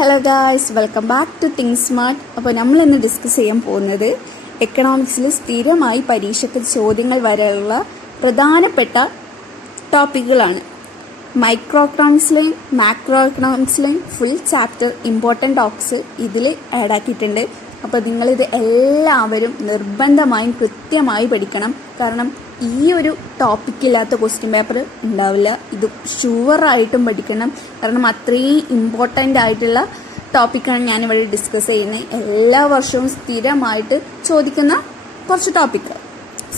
Hello guys, welcome back to Think Smart. അപ്പോൾ നമ്മളിന്ന് discuss ചെയ്യാൻ പോകുന്നത് എക്കണോമിക്സിൽ സ്ഥിരമായി പരീക്ഷയ്ക്ക് ചോദ്യങ്ങൾ വരെയുള്ള പ്രധാനപ്പെട്ട ടോപ്പിക്കുകളാണ്. മൈക്രോ എക്കണോമിക്സിലെയും മാക്രോ എക്കണോമിക്സിലെയും ഫുൾ ചാപ്റ്റർ ഇമ്പോർട്ടൻ്റ് ടോക്സ് ഇതിൽ ആഡ് ആക്കിയിട്ടുണ്ട്. അപ്പോൾ നിങ്ങളിത് എല്ലാവരും നിർബന്ധമായും കൃത്യമായി പഠിക്കണം. കാരണം ഈ ഒരു ടോപ്പിക്കില്ലാത്ത ക്വസ്റ്റ്യൻ പേപ്പർ ഉണ്ടാവില്ല. ഇത് ഷുവറായിട്ടും പഠിക്കണം. കാരണം അത്രയും ഇമ്പോർട്ടൻ്റ് ആയിട്ടുള്ള ടോപ്പിക്കാണ് ഞാനിവിടെ ഡിസ്കസ് ചെയ്യുന്നത്. എല്ലാ വർഷവും സ്ഥിരമായിട്ട് ചോദിക്കുന്ന കുറച്ച് topic.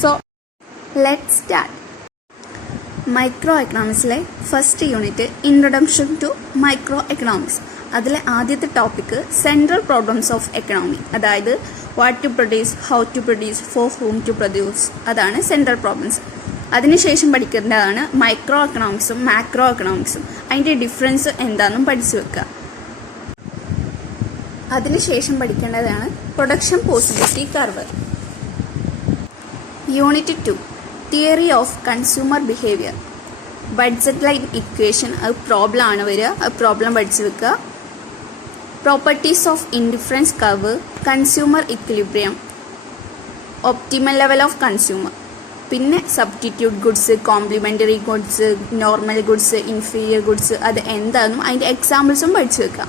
So let's start. Micro എക്കണോമിക്സിലെ first unit introduction to micro economics. അതിലെ ആദ്യത്തെ topic central problems of economy, അതായത് what to produce, how to produce, for whom to produce, അതാണ് സെൻട്രൽ പ്രോബ്ലംസ്. അതിനുശേഷം പഠിക്കേണ്ടതാണ് മൈക്രോ എക്കണോമിക്സും മാക്രോ എക്കണോമിക്സും. അതിൻ്റെ ഡിഫറൻസ് എന്താണെന്നും പഠിച്ചു വെക്കുക. അതിനുശേഷം പഠിക്കേണ്ടതാണ് production possibility curve. Unit 2 theory of consumer behaviour. Budget line equation, അത് പ്രോബ്ലം ആണ് വരിക. അത് പ്രോബ്ലം പഠിച്ചു വെക്കുക. Properties of indifference curve, consumer equilibrium, optimal level of consumer, പിന്നെ substitute goods, complementary goods, normal goods, inferior goods, അത് എന്താണെന്നും അതിൻ്റെ എക്സാമ്പിൾസും പഠിച്ചു വെക്കാം.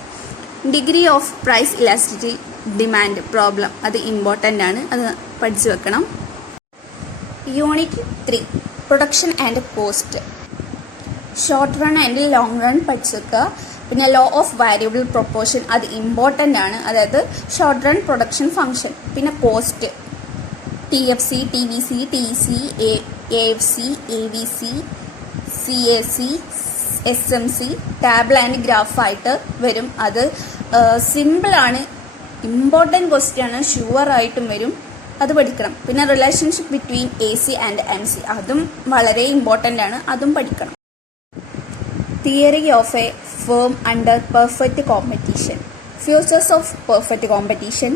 Degree of price elasticity demand problem, അത് ഇമ്പോർട്ടൻ്റ് ആണ്, അത് പഠിച്ചു വെക്കണം. Unit 3 production and cost. Short run and long run പഠിച്ചു വെക്കുക. പിന്നെ ലോ ഓഫ് വാരിയബിൾ പ്രൊപ്പോർഷൻ, അത് ഇമ്പോർട്ടൻ്റ് ആണ്, അതായത് ഷോർട്ട് റൺ പ്രൊഡക്ഷൻ ഫംഗ്ഷൻ. പിന്നെ cost, TFC, TVC, TEC, AFC, AVC, CAC, SMC, table and ഗ്രാഫായിട്ട് വരും. അത് സിമ്പിളാണ്, ഇമ്പോർട്ടൻ്റ് ക്വസ്റ്റ്യൻ ആണ്, ഷുവറായിട്ടും വരും, അത് പഠിക്കണം. പിന്നെ relationship between AC and MC, അതും വളരെ ഇമ്പോർട്ടൻ്റ് ആണ്, അതും പഠിക്കണം. Theory of A firm under perfect competition, features of perfect competition,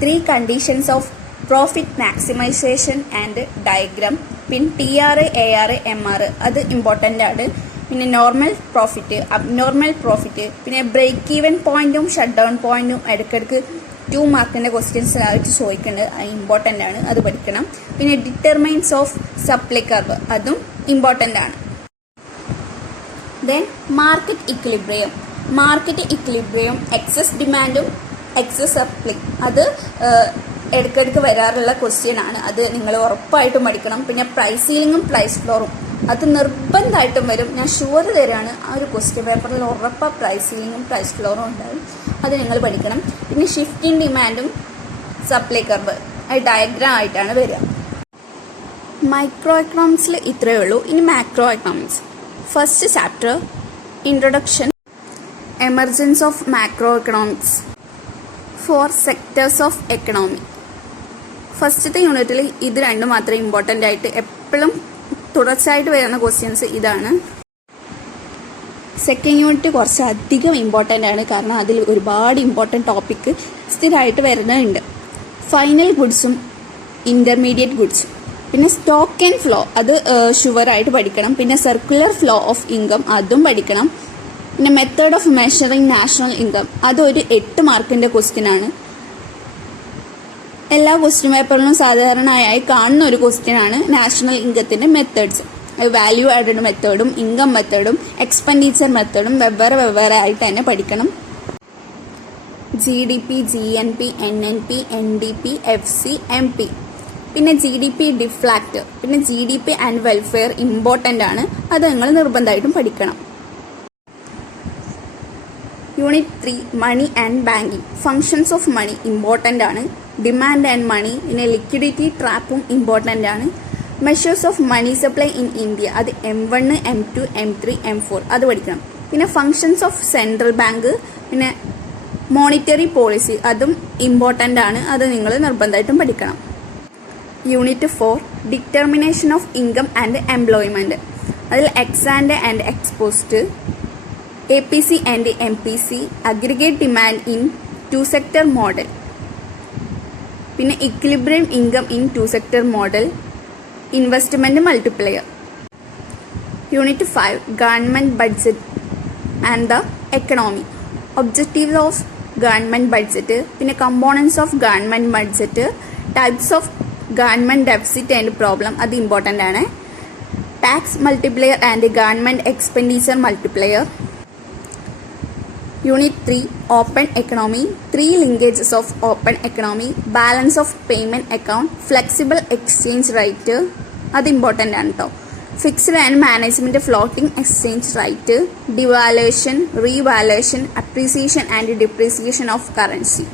3 conditions of profit maximization and diagram, പിന്നെ TR, AR, MR, അത് ഇമ്പോർട്ടൻ്റ് ആണ്. പിന്നെ നോർമൽ പ്രോഫിറ്റ്, അബ്നോർമൽ പ്രോഫിറ്റ്, പിന്നെ ബ്രേക്ക് ഈവൻ പോയിന്റും ഷട്ട് ഡൗൺ പോയിന്റും ഇടയ്ക്കിടയ്ക്ക് 2 മാർക്കിൻ്റെ ക്വസ്റ്റ്യൻസ് ആയിട്ട് ചോദിക്കേണ്ടത്, അത് ഇമ്പോർട്ടൻ്റ് ആണ്, അത് പഠിക്കണം. പിന്നെ ഡിറ്റർമൈൻസ് ഓഫ് സപ്ലൈ കർവ്, അതും ഇമ്പോർട്ടൻ്റ് ആണ്. Then market equilibrium. Market equilibrium excess ഡിമാൻഡും എക്സസ് സപ്ലൈ, അത് ഇടയ്ക്കിടയ്ക്ക് വരാറുള്ള ക്വസ്റ്റ്യൻ ആണ്, അത് നിങ്ങൾ ഉറപ്പായിട്ടും പഠിക്കണം. പിന്നെ പ്രൈസ് സീലിങ്ങും പ്രൈസ് ഫ്ലോറും, അത് നിർബന്ധമായിട്ടും വരും, ഞാൻ ഷുവർ തരാണ്. ആ ഒരു ക്വസ്റ്റ്യൻ പേപ്പറിൽ ഉറപ്പാണ് പ്രൈസ് സീലിങ്ങും പ്രൈസ് ഫ്ലോറും ഉണ്ടാവും, അത് നിങ്ങൾ പഠിക്കണം. പിന്നെ ഷിഫ്റ്റിംഗ് ഡിമാൻഡും സപ്ലൈ കർവ്, അത് ഡയഗ്രാം ആയിട്ടാണ് വരിക. മൈക്രോ എക്കണോമിക്സിൽ ഇത്രയേ ഉള്ളൂ. ഇനി macro economics. First chapter introduction, emergence of macro economics, 4 sectors of economy. ഫസ്റ്റത്തെ യൂണിറ്റിൽ ഇത് രണ്ടും മാത്രമേ ഇമ്പോർട്ടൻ്റ് ആയിട്ട് എപ്പോഴും തുടർച്ചയായിട്ട് വരുന്ന ക്വസ്റ്റ്യൻസ് ഇതാണ്. സെക്കൻഡ് യൂണിറ്റ് കുറച്ച് അധികം ഇമ്പോർട്ടൻ്റ് ആണ്, കാരണം അതിൽ ഒരുപാട് ഇമ്പോർട്ടൻ്റ് ടോപ്പിക്ക് സ്ഥിരമായിട്ട് വരുന്നുണ്ട്. ഫൈനൽ ഗുഡ്സും ഇൻ്റർമീഡിയറ്റ് ഗുഡ്സും. പിന്നെ സ്റ്റോക്ക് ആൻഡ് ഫ്ലോ, അത് ഷുവറായിട്ട് പഠിക്കണം. പിന്നെ സർക്കുലർ ഫ്ലോ ഓഫ് ഇൻകം, അതും പഠിക്കണം. പിന്നെ method of measuring national income, അതൊരു 8 മാർക്കിൻ്റെ ക്വസ്റ്റ്യൻ ആണ്. എല്ലാ ക്വസ്റ്റ്യൻ പേപ്പറിലും സാധാരണയായി കാണുന്ന ഒരു ക്വസ്റ്റ്യൻ ആണ് നാഷണൽ ഇൻകത്തിൻ്റെ മെത്തേഡ്സ്. വാല്യൂ ആഡഡ് മെത്തേഡും ഇൻകം മെത്തേഡും എക്സ്പെൻഡിച്ചർ മെത്തേഡും വെവ്വേറെ ആയിട്ട് തന്നെ പഠിക്കണം. GDP, GNP, NNP, NDP, FC, MP. പിന്നെ GDP ഡിഫ്ലാക്ട്, പിന്നെ GDP ആൻഡ് വെൽഫെയർ ഇമ്പോർട്ടൻ്റ് ആണ്, അത് നിങ്ങൾ നിർബന്ധമായിട്ടും പഠിക്കണം. Unit 3 money and banking. Functions of money important ആണ്. ഡിമാൻഡ് ആൻഡ് മണി, പിന്നെ ലിക്വിഡിറ്റി ട്രാപ്പും ഇമ്പോർട്ടൻ്റ് ആണ്. Measures of money supply in India, അത് M1, M2, M3, M4, അത് പഠിക്കണം. പിന്നെ ഫങ്ഷൻസ് ഓഫ് സെൻട്രൽ ബാങ്ക്, പിന്നെ മോണിറ്ററി പോളിസി, അതും ഇമ്പോർട്ടൻ്റ് ആണ്, അത് നിങ്ങൾ നിർബന്ധമായിട്ടും പഠിക്കണം. Unit 4 determination of income and employment. അതിൽ ex and ex post, APC and MPC, aggregate demand in 2 sector model, പിന്നെ equilibrium income in 2 sector model, investment multiplier. Unit 5 government budget and the economy. Objective of government budget, പിന്നെ components of government budget, types of government deficit and problem, അത് important ആണ്. Tax multiplier and government expenditure multiplier. Unit 3 Open Economy, 3 linkages of open economy, balance of payment account, flexible exchange rate, അത് important ആണ് കേട്ടോ. Fixed and management floating exchange rate, devaluation, revaluation, appreciation and depreciation of currency.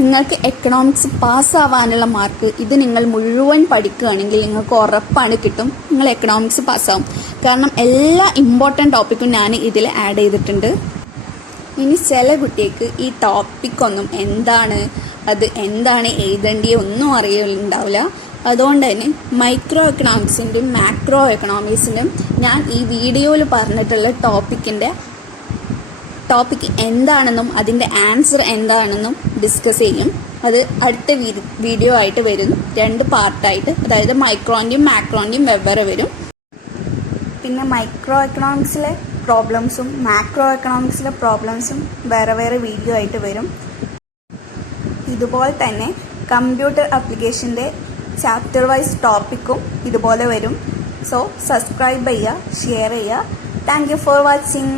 നിങ്ങൾക്ക് economics പാസ്സാവാനുള്ള mark ഇത് നിങ്ങൾ മുഴുവൻ പഠിക്കുകയാണെങ്കിൽ നിങ്ങൾക്ക് ഉറപ്പാണ് കിട്ടും, നിങ്ങൾ എക്കണോമിക്സ് പാസ്സാവും. കാരണം എല്ലാ ഇമ്പോർട്ടൻ്റ് ടോപ്പിക്കും ഞാൻ ഇതിൽ ആഡ് ചെയ്തിട്ടുണ്ട്. ഇനി ചില കുട്ടികൾക്ക് ഈ ടോപ്പിക്കൊന്നും എന്താണ് എഴുതേണ്ടിയ ഒന്നും അറിയുന്നുണ്ടാവില്ല. അതുകൊണ്ട് തന്നെ മൈക്രോ എക്കണോമിക്സിൻ്റെയും മാക്രോ എക്കണോമിക്സിൻ്റെയും ഞാൻ ഈ വീഡിയോയിൽ പറഞ്ഞിട്ടുള്ള ടോപ്പിക് എന്താണെന്നും അതിൻ്റെ ആൻസർ എന്താണെന്നും ഡിസ്കസ് ചെയ്യും. അത് അടുത്ത വീഡിയോ ആയിട്ട് വരും, 2 പാർട്ടായിട്ട്. അതായത് മൈക്രോൻ്റെയും മാക്രോൻ്റെയും വെവ്വേറെ വരും. പിന്നെ മൈക്രോ എക്കണോമിക്സിലെ പ്രോബ്ലംസും മാക്രോ എക്കണോമിക്സിലെ പ്രോബ്ലംസും വേറെ വീഡിയോ ആയിട്ട് വരും. ഇതുപോലെ തന്നെ കമ്പ്യൂട്ടർ ആപ്ലിക്കേഷൻ്റെ ചാപ്റ്റർ വൈസ് ടോപ്പിക്കും ഇതുപോലെ വരും. സോ സബ്സ്ക്രൈബ് ചെയ്യുക, ഷെയർ ചെയ്യുക. Thank you for watching.